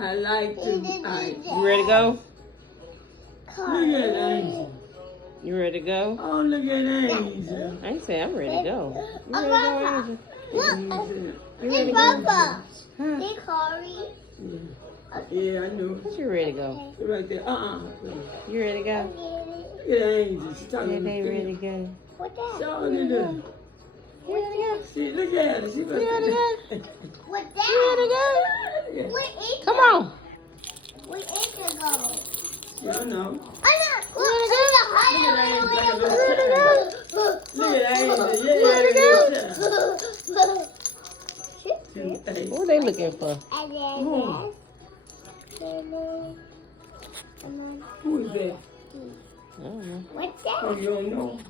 I like to. You ready to go? Look at Angel. You ready to go? Oh, look at Angel. I ain't say I'm ready to go. You ready to go, Angel? Angel. You ready to go? Papa. Huh? Hey, Corey. Yeah, I know. You ready to go? Right there. You ready to go? Look at Angel. She's Yeah, talking they to ready to me. go. What that? Show her the. You ready to go? See, look at her. She You ready to go? What You ready to that? go? Where is Come on. Where is it go? Yeah, I know. Look at Angel. Yeah, What are they looking for? Who is that? I don't know. What's that? Oh, you don't know?